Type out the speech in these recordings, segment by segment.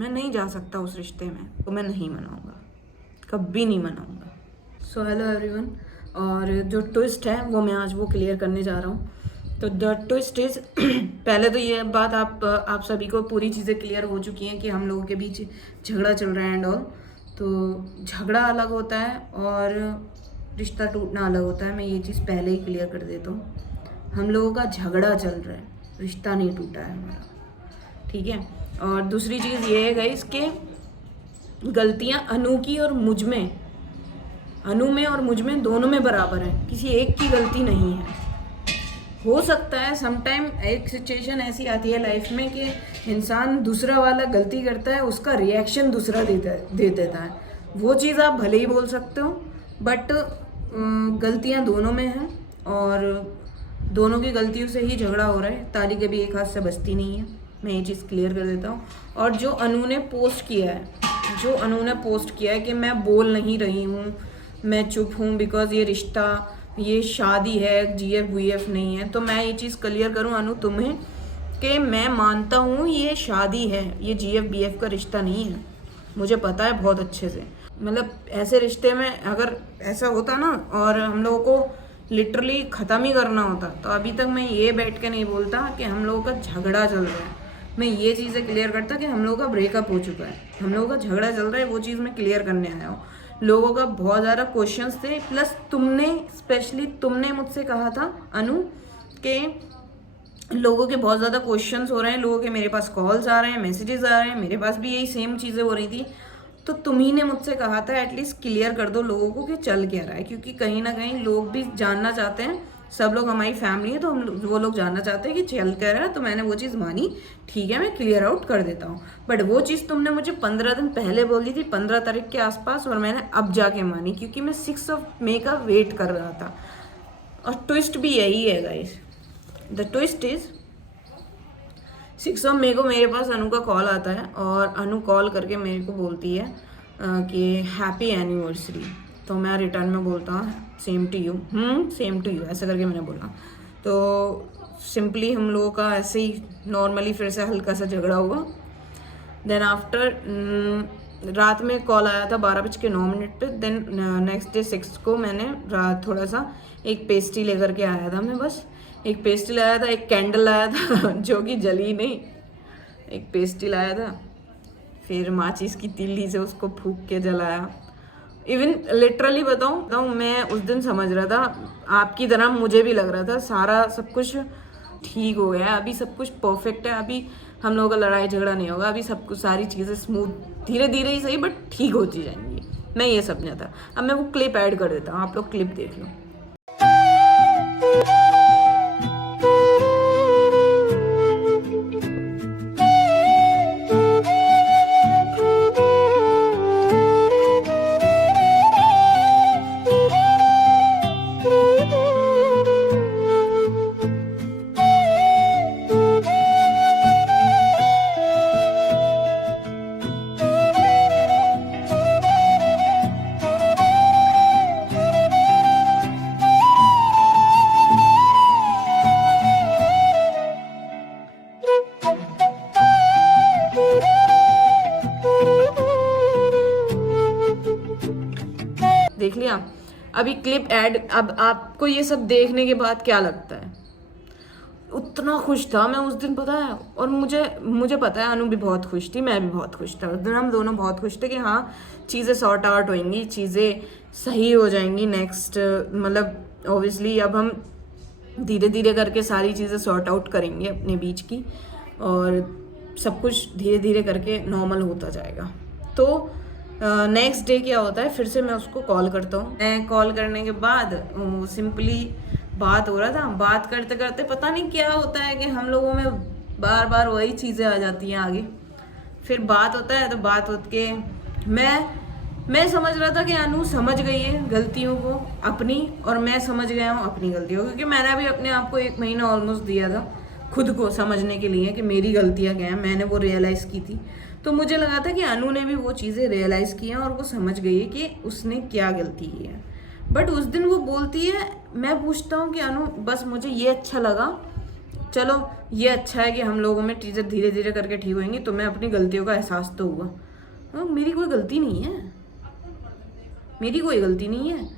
मैं नहीं जा सकता उस रिश्ते में, तो मैं नहीं मनाऊंगा, कभी नहीं मनाऊंगा। सो हेलो एवरीवन, और जो ट्विस्ट है वो मैं आज वो क्लियर करने जा रहा हूँ। तो द ट्विस्ट इज पहले तो ये बात आप सभी को पूरी चीज़ें क्लियर हो चुकी हैं कि हम लोगों के बीच झगड़ा चल रहा है एंड ऑल। तो झगड़ा अलग होता है और रिश्ता टूटना अलग होता है। मैं ये चीज़ पहले ही क्लियर कर देता हूँ। हम लोगों का झगड़ा चल रहा है, रिश्ता नहीं टूटा है हमारा, ठीक है। और दूसरी चीज़ ये है गाइस कि गलतियाँ अनु की और मुझ में, अनु में और मुझ में दोनों में बराबर है, किसी एक की गलती नहीं है। हो सकता है समटाइम एक सिचुएशन ऐसी आती है लाइफ में कि इंसान दूसरा वाला गलती करता है, उसका रिएक्शन दूसरा दे देता है। वो चीज़ आप भले ही बोल सकते हो, बट गलतियाँ दोनों में हैं और दोनों की गलतियों से ही झगड़ा हो रहा है। ताली कभी एक हाथ से बचती नहीं है, मैं ये चीज़ क्लियर कर देता हूँ। और जो अनु ने पोस्ट किया है, कि मैं बोल नहीं रही हूँ, मैं चुप हूँ बिकॉज ये रिश्ता, ये शादी है, GF VF नहीं है। तो मैं ये चीज़ क्लियर करूँ अनु तुम्हें कि मैं मानता हूँ ये शादी है, ये GF BF का रिश्ता नहीं है। मुझे पता है बहुत अच्छे से। मतलब ऐसे रिश्ते में अगर ऐसा होता ना और हम लोगों को लिटरली ख़त्म ही करना होता, तो अभी तक मैं ये बैठ के नहीं बोलता कि हम लोगों का झगड़ा चल रहा है। मैं ये चीज़ें क्लियर करता कि हम लोगों का ब्रेकअप हो चुका है, हम लोगों का झगड़ा चल रहा है, वो चीज़ मैं क्लियर करने आया हूँ। लोगों का बहुत ज़्यादा क्वेश्चंस थे, प्लस स्पेशली तुमने मुझसे कहा था अनु के लोगों के बहुत ज़्यादा क्वेश्चंस हो रहे हैं, लोगों के मेरे पास कॉल्स आ रहे हैं, मैसेजेस आ रहे हैं, मेरे पास भी यही सेम चीज़ें हो रही थी। तो तुम्ही ने मुझसे कहा था एटलीस्ट क्लियर कर दो लोगों को कि चल क्या रहा है, क्योंकि कहीं ना कहीं लोग भी जानना चाहते हैं। सब लोग हमारी फैमिली है, तो वो लोग जानना चाहते हैं कि चल क्या रहा है। तो मैंने वो चीज़ मानी, ठीक है मैं क्लियर आउट कर देता हूँ। बट वो चीज़ तुमने मुझे 15 दिन पहले बोली थी, 15 तारीख के आसपास, और मैंने अब जाके मानी क्योंकि मैं 6 मई का वेट कर रहा था। और ट्विस्ट भी यही है गाइस, द ट्विस्ट इज 6 मई को मेरे पास अनु का कॉल आता है और अनु कॉल करके मेरे को बोलती है कि हैप्पी एनिवर्सरी। तो मैं रिटर्न में बोलता हूँ same to you, same to you, ऐसा करके मैंने बोला। तो सिंपली हम लोगों का ऐसे ही नॉर्मली फिर से हल्का सा झगड़ा हुआ। देन आफ्टर रात में कॉल आया था 12:09 पे। देन नेक्स्ट डे 6 को मैंने रात थोड़ा सा एक पेस्ट्री लेकर के आया था। मैं बस एक पेस्ट्री लाया था, एक कैंडल लाया था जो कि जली नहीं, एक पेस्ट्री लाया था, फिर माचिस की तीली से उसको फूंक के जलाया। इवन लिटरली बताऊँ मैं उस दिन समझ रहा था, आपकी तरह मुझे भी लग रहा था सारा सब कुछ ठीक हो गया है, अभी सब कुछ परफेक्ट है, अभी हम लोगों का लड़ाई झगड़ा नहीं होगा, अभी सब कुछ सारी चीज़ें स्मूथ धीरे धीरे ही सही बट ठीक होती जाएंगी। मैं ये समझा था। अब मैं वो क्लिप ऐड कर देता हूँ, आप लोग क्लिप देख लो। देख लिया अभी क्लिप ऐड। अब आपको ये सब देखने के बाद क्या लगता है? उतना खुश था मैं उस दिन, पता है। और मुझे पता है अनु भी बहुत खुश थी, मैं भी बहुत खुश था उस दिन। हम दोनों बहुत खुश थे कि हाँ चीज़ें सॉर्ट आउट होंगी, चीज़ें सही हो जाएंगी नेक्स्ट। मतलब ऑब्वियसली अब हम धीरे धीरे करके सारी चीज़ें सॉर्ट आउट करेंगे अपने बीच की, और सब कुछ धीरे धीरे करके नॉर्मल होता जाएगा। तो नेक्स्ट डे क्या होता है, फिर से मैं उसको कॉल करता हूँ। मैं कॉल करने के बाद सिंपली बात हो रहा था, बात करते करते पता नहीं क्या होता है कि हम लोगों में बार बार वही चीज़ें आ जाती हैं आगे। फिर बात होता है, तो बात होत के मैं समझ रहा था कि अनु समझ गई है गलतियों को अपनी, और मैं समझ गया हूँ अपनी गलतियों को, क्योंकि मैंने भी अपने आप को 1 महीना ऑलमोस्ट दिया था खुद को समझने के लिए कि मेरी गलतियाँ क्या हैं। मैंने वो रियलाइज़ की थी। तो मुझे लगा था कि अनु ने भी वो चीज़ें रियलाइज़ की हैं और वो समझ गई है कि उसने क्या गलती की है। बट उस दिन वो बोलती है, मैं पूछता हूँ कि अनु बस मुझे ये अच्छा लगा चलो ये अच्छा है कि हम लोगों में चीज़ें धीरे धीरे करके ठीक होंगी, तुम्हें अपनी गलतियों का एहसास तो हुआ। मेरी कोई गलती नहीं है, मेरी कोई गलती नहीं है,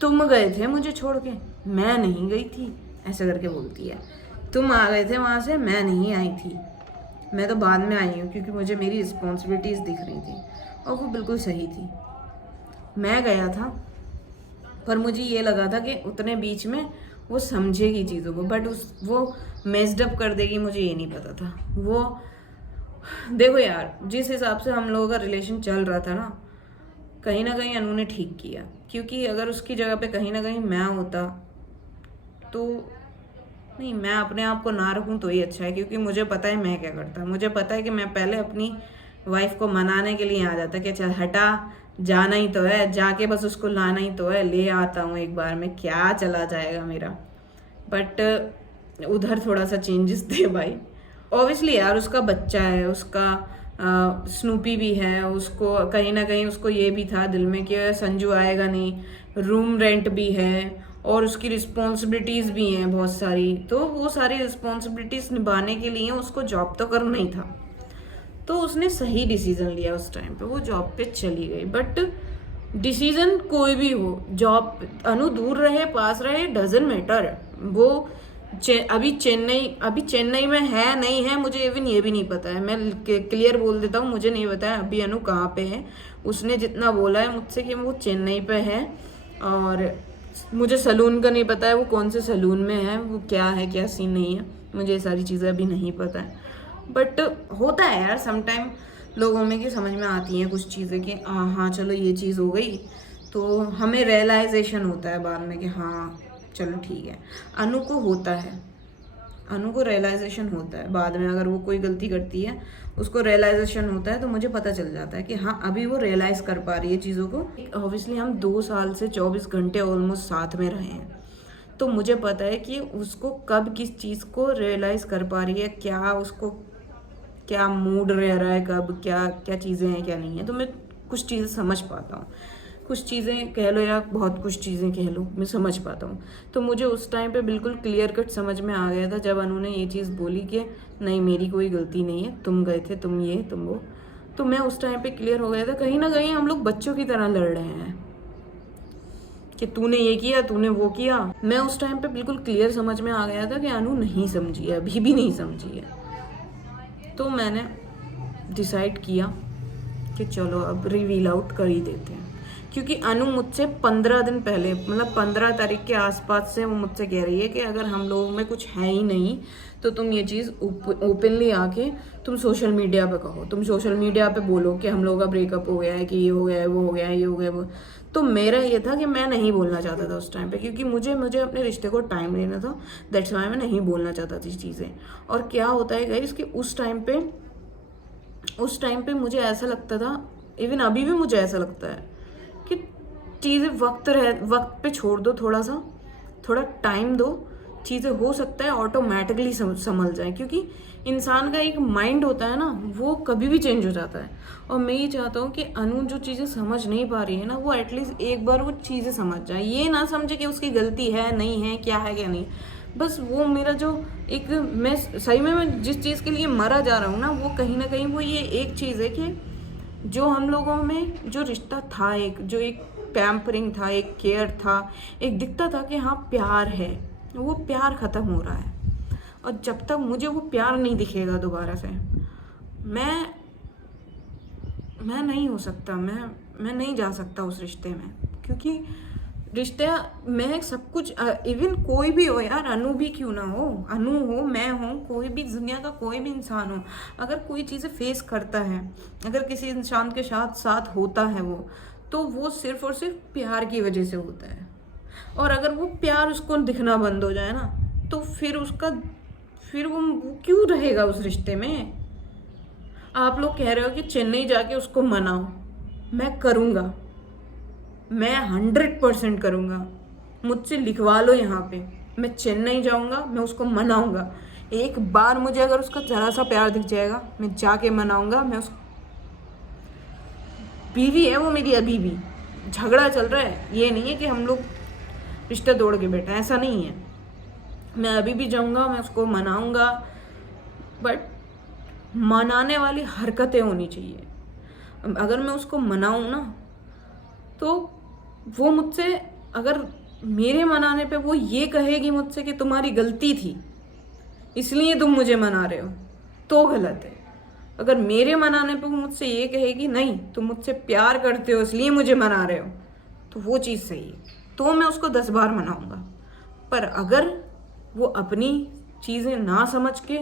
तुम गए थे मुझे छोड़ के, मैं नहीं गई थी, ऐसे करके बोलती है। तुम आ गए थे वहाँ से, मैं नहीं आई थी, मैं तो बाद में आई हूँ क्योंकि मुझे मेरी रिस्पॉन्सिबिलिटीज़ दिख रही थी। और वो बिल्कुल सही थी, मैं गया था पर मुझे ये लगा था कि उतने बीच में वो समझेगी चीज़ों को, बट वो मेस्ड अप कर देगी, मुझे ये नहीं पता था। वो देखो यार, जिस हिसाब से हम लोगों का रिलेशन चल रहा था ना कहीं अनु ने ठीक किया, क्योंकि अगर उसकी जगह पे कहीं ना कहीं मैं होता तो नहीं, मैं अपने आप को ना रखूं तो ही अच्छा है, क्योंकि मुझे पता है मैं क्या करता। मुझे पता है कि मैं पहले अपनी वाइफ को मनाने के लिए आ जाता कि चल हटा, जाना ही तो है, जाके बस उसको लाना ही तो है, ले आता हूँ एक बार में, क्या चला जाएगा मेरा। बट उधर थोड़ा सा चेंजेस थे भाई। ऑब्वियसली यार उसका बच्चा है, उसका स्नूपी भी है, उसको कहीं ना कहीं उसको ये भी था दिल में कि संजू आएगा नहीं, रूम रेंट भी है और उसकी रिस्पॉन्सिबिलिटीज़ भी हैं बहुत सारी, तो वो सारी रिस्पॉन्सिबिलिटीज़ निभाने के लिए उसको जॉब तो करना ही था। तो उसने सही डिसीजन लिया उस टाइम पे, वो जॉब पे चली गई। बट डिसीजन कोई भी हो, जॉब अनु दूर रहे पास रहे डजंट मैटर। वो अभी चेन्नई में है नहीं है, मुझे इवन ये भी नहीं पता है। मैं क्लियर बोल देता हूँ, मुझे नहीं पता है अभी अनु कहाँ पे है। उसने जितना बोला है मुझसे कि वो चेन्नई पे है, और मुझे सलून का नहीं पता है वो कौन से सलून में है, वो क्या है क्या सीन नहीं है, मुझे ये सारी चीज़ें अभी नहीं पता है। बट होता है यार समटाइम लोगों में कि समझ में आती हैं कुछ चीज़ें कि हाँ चलो ये चीज़ हो गई, तो हमें रियलाइजेशन होता है बाद में कि हाँ चलो ठीक है। अनु को होता है, अनु को रियलाइजेशन होता है बाद में, अगर वो कोई गलती करती है उसको रियलाइजेशन होता है, तो मुझे पता चल जाता है कि हाँ अभी वो रियलाइज़ कर पा रही है चीज़ों को। ऑब्वियसली हम 2 साल से 24 घंटे ऑलमोस्ट साथ में रहे हैं, तो मुझे पता है कि उसको कब किस चीज़ को रियलाइज़ कर पा रही है, क्या उसको क्या मूड रह रहा है, कब क्या क्या चीज़ें हैं क्या नहीं है। तो मैं कुछ चीज़ें समझ पाता हूँ, कुछ चीज़ें कह लो या बहुत कुछ चीज़ें कह लो, मैं समझ पाता हूँ। तो मुझे उस टाइम पे बिल्कुल क्लियर कट समझ में आ गया था जब अनु ने ये चीज़ बोली कि नहीं मेरी कोई गलती नहीं है, तुम गए थे, तुम ये तुम वो। तो मैं उस टाइम पे क्लियर हो गया था, कहीं ना कहीं हम लोग बच्चों की तरह लड़ रहे हैं कि तूने ये किया, तूने वो किया। मैं उस टाइम पे बिल्कुल क्लियर समझ में आ गया था कि अनु नहीं समझी है, अभी भी नहीं समझी है। तो मैंने डिसाइड किया कि चलो अब रिवील आउट कर ही देते हैं, क्योंकि अनु मुझसे 15 दिन पहले, मतलब 15 तारीख के आसपास से वो मुझसे कह रही है कि अगर हम लोगों में कुछ है ही नहीं तो तुम ये चीज़ ओपनली आके तुम सोशल मीडिया पे कहो, तुम सोशल मीडिया पे बोलो कि हम लोगों का ब्रेकअप हो गया है, कि ये हो गया है, वो हो गया है, ये हो गया है, वो। तो मेरा ये था कि मैं नहीं बोलना चाहता था उस टाइम पे, क्योंकि मुझे अपने रिश्ते को टाइम देना था। दैट्स वाई मैं नहीं बोलना चाहता थी चीज़ें। और क्या होता है गाइस कि उस टाइम पे मुझे ऐसा लगता था, इवन अभी भी मुझे ऐसा लगता है कि चीज़ें वक्त पे छोड़ दो, थोड़ा टाइम दो, चीज़ें हो सकता है ऑटोमेटिकली संभल जाए, क्योंकि इंसान का एक माइंड होता है ना, वो कभी भी चेंज हो जाता है। और मैं ये चाहता हूँ कि अनु जो चीज़ें समझ नहीं पा रही है ना, वो एटलीस्ट एक बार वो चीज़ें समझ जाए, ये ना समझे कि उसकी गलती है नहीं है, क्या है क्या नहीं। बस वो मेरा जो एक, मैं सही में मैं जिस चीज़ के लिए मरा जा रहा हूँ ना, वो कहीं ना कहीं वो ये एक चीज़ है कि जो हम लोगों में जो रिश्ता था, जो एक पैम्परिंग था, एक केयर था, एक दिखता था कि हाँ प्यार है, वो प्यार ख़त्म हो रहा है। और जब तक मुझे वो प्यार नहीं दिखेगा दोबारा से, मैं नहीं हो सकता, मैं नहीं जा सकता उस रिश्ते में, क्योंकि रिश्ते में सब कुछ, इवन कोई भी हो यार, अनु भी क्यों ना हो, अनु हो, मैं हो, कोई भी दुनिया का कोई भी इंसान हो, अगर कोई चीज़ें फेस करता है, अगर किसी इंसान के साथ होता है वो, तो वो सिर्फ और सिर्फ प्यार की वजह से होता है। और अगर वो प्यार उसको दिखना बंद हो जाए ना, तो फिर वो क्यों रहेगा उस रिश्ते में। आप लोग कह रहे हो कि चेन्नई जाके उसको मनाओ, मैं करूँगा, मैं 100% करूँगा, मुझसे लिखवा लो यहाँ पे, मैं चेन्नई जाऊँगा, मैं उसको मनाऊँगा। एक बार मुझे अगर उसका ज़रा सा प्यार दिख जाएगा, मैं जाके मनाऊँगा। मैं उस बीवी है वो मेरी, अभी भी झगड़ा चल रहा है, ये नहीं है कि हम लोग रिश्ता तोड़ के बैठे, ऐसा नहीं है। मैं अभी भी जाऊँगा, मैं उसको मनाऊँगा, बट मनाने वाली हरकतें होनी चाहिए। अगर मैं उसको मनाऊँ ना, तो वो मुझसे, अगर मेरे मनाने पे वो ये कहेगी मुझसे कि तुम्हारी गलती थी इसलिए तुम मुझे मना रहे हो, तो गलत है। अगर मेरे मनाने पे वो मुझसे ये कहेगी नहीं तुम मुझसे प्यार करते हो इसलिए मुझे मना रहे हो, तो वो चीज़ सही है, तो मैं उसको 10 बार मनाऊंगा। पर अगर वो अपनी चीज़ें ना समझ के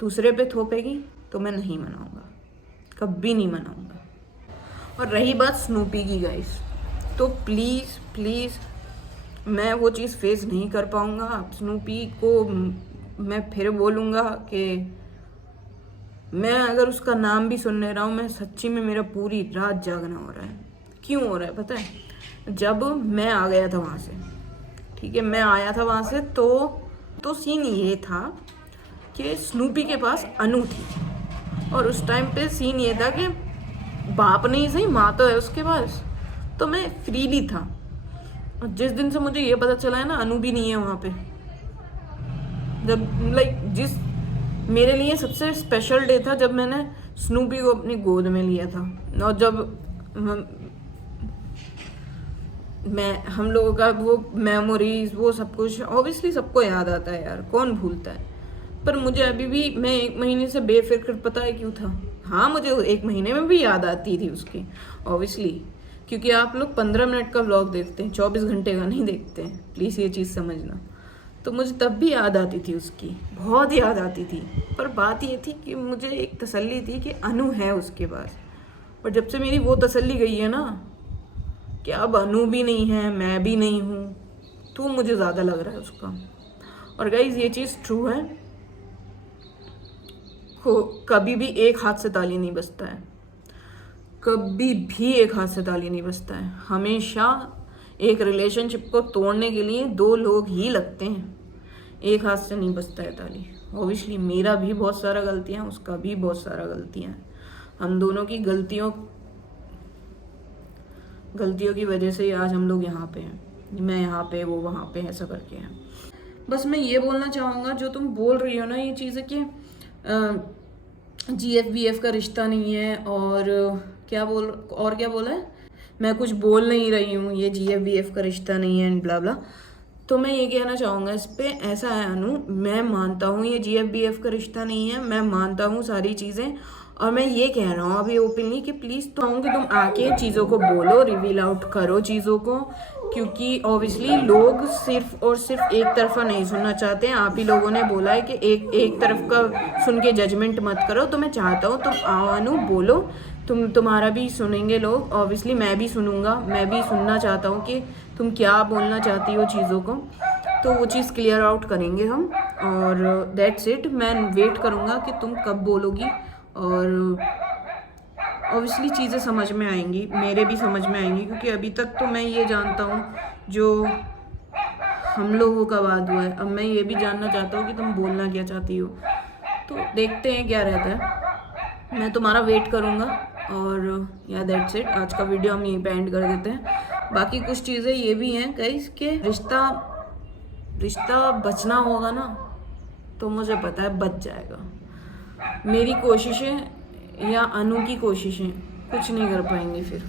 दूसरे पे थोपेगी तो मैं नहीं मनाऊंगा, कभी नहीं मनाऊंगा। और रही बात स्नूपी की गाइस, तो प्लीज़ प्लीज़ मैं वो चीज़ फेस नहीं कर पाऊँगा। स्नूपी को मैं फिर बोलूँगा कि मैं अगर उसका नाम भी सुनने रहा हूँ, मैं सच्ची में मेरा पूरी रात जागना हो रहा है। क्यों हो रहा है पता है? जब मैं आ गया था वहाँ से, ठीक है, मैं आया था वहाँ से, तो सीन ये था कि स्नूपी के पास अनु थी, और उस टाइम पे सीन ये था कि बाप नहीं सही माँ तो है उसके पास, तो मैं फ्रीली था। और जिस दिन से मुझे ये पता चला है ना अनु भी नहीं है वहाँ पे, जब जिस मेरे लिए सबसे स्पेशल डे था जब मैंने स्नूपी को अपनी गोद में लिया था, और जब मैं हम लोगों का वो मेमोरीज वो सब कुछ ऑब्वियसली सबको याद आता है यार, कौन भूलता है। पर मुझे अभी भी, मैं 1 महीने से बेफिक्र, पता है क्यों था? हाँ, मुझे 1 महीने में भी याद आती थी उसकी ऑब्वियसली, क्योंकि आप लोग 15 मिनट का व्लॉग देखते हैं, 24 घंटे का नहीं देखते हैं, प्लीज़ ये चीज़ समझना। तो मुझे तब भी याद आती थी उसकी, बहुत याद आती थी। पर बात ये थी कि मुझे एक तसल्ली थी कि अनु है उसके पास, पर जब से मेरी वो तसल्ली गई है ना कि अब अनु भी नहीं है, मैं भी नहीं हूँ, तो मुझे ज़्यादा लग रहा है उसका। और गाइज ये चीज़ ट्रू है, कभी भी एक हाथ से ताली नहीं बजता है, कभी भी एक हाथ से ताली नहीं बजता है। हमेशा एक रिलेशनशिप को तोड़ने के लिए 2 लोग ही लगते हैं, एक हाथ से नहीं बजता है ताली। ऑब्वियसली मेरा भी बहुत सारा गलतियाँ, उसका भी बहुत सारा गलतियाँ हैं, हम दोनों की गलतियों की वजह से ही आज हम लोग यहाँ पे हैं, मैं यहाँ पे वो वहाँ पे ऐसा करके हैं। बस मैं ये बोलना चाहूँगा, जो तुम बोल रही हो ना ये चीज़ें कि GF-BF का रिश्ता नहीं है, और क्या बोला है, मैं कुछ बोल नहीं रही हूँ, ये GF-BF का रिश्ता नहीं है ब्ला ब्ला, तो मैं ये कहना चाहूँगा इस पे, ऐसा है अनु, मैं मानता हूँ ये GF-BF का रिश्ता नहीं है, मैं मानता हूँ सारी चीज़ें, और मैं ये कह रहा हूँ अभी ओपनली कि प्लीज़ तुम आके चीज़ों को बोलो, रिवील आउट करो चीज़ों को, क्योंकि ऑब्वियसली लोग सिर्फ और सिर्फ एक तरफा नहीं सुनना चाहते हैं। आप ही लोगों ने बोला है कि एक तरफ का सुन के जजमेंट मत करो, तो मैं चाहता हूँ तुम आओ अनु, बोलो, तुम्हारा भी सुनेंगे लोग, ऑब्वियसली मैं भी सुनूंगा, मैं भी सुनना चाहता हूँ कि तुम क्या बोलना चाहती हो चीज़ों को, तो वो चीज़ क्लियर आउट करेंगे हम, और दैट्स इट। मैं वेट करूँगा कि तुम कब बोलोगी, और ऑब्वियसली चीज़ें समझ में आएंगी, मेरे भी समझ में आएंगी, क्योंकि अभी तक तो मैं ये जानता हूँ जो हम लोगों का बात हुआ है, अब मैं ये भी जानना चाहता हूँ कि तुम बोलना क्या चाहती हो, तो देखते हैं क्या रहता है, मैं तुम्हारा वेट करूँगा। और या दैट्स इट, आज का वीडियो हम यहीं पे एंड कर देते हैं। बाकी कुछ चीज़ें ये भी हैं गाइस कि रिश्ता बचना होगा ना, तो मुझे पता है बच जाएगा। मेरी कोशिशें या अनु की कोशिशें कुछ नहीं कर पाएंगी, फिर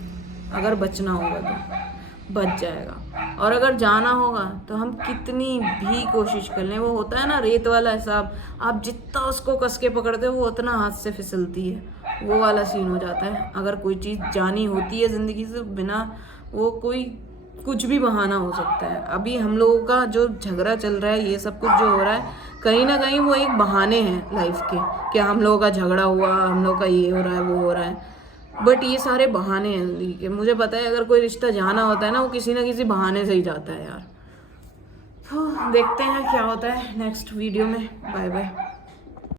अगर बचना होगा तो बच जाएगा, और अगर जाना होगा तो हम कितनी भी कोशिश कर लें, वो होता है ना रेत वाला हिसाब, आप जितना उसको कस के पकड़ते हो वो उतना हाथ से फिसलती है, वो वाला सीन हो जाता है। अगर कोई चीज़ जानी होती है ज़िंदगी से, बिना वो कोई कुछ भी बहाना हो सकता है। अभी हम लोगों का जो झगड़ा चल रहा है, ये सब कुछ जो हो रहा है, कहीं ना कहीं वो एक बहाने हैं लाइफ के, कि हम लोगों का झगड़ा हुआ, हम लोग का ये हो रहा है वो हो रहा है, बट ये सारे बहाने हैं कि मुझे पता है अगर कोई रिश्ता जाना होता है ना, वो किसी ना किसी बहाने से ही जाता है यार। तो देखते हैं क्या होता है नेक्स्ट वीडियो में। Bye bye.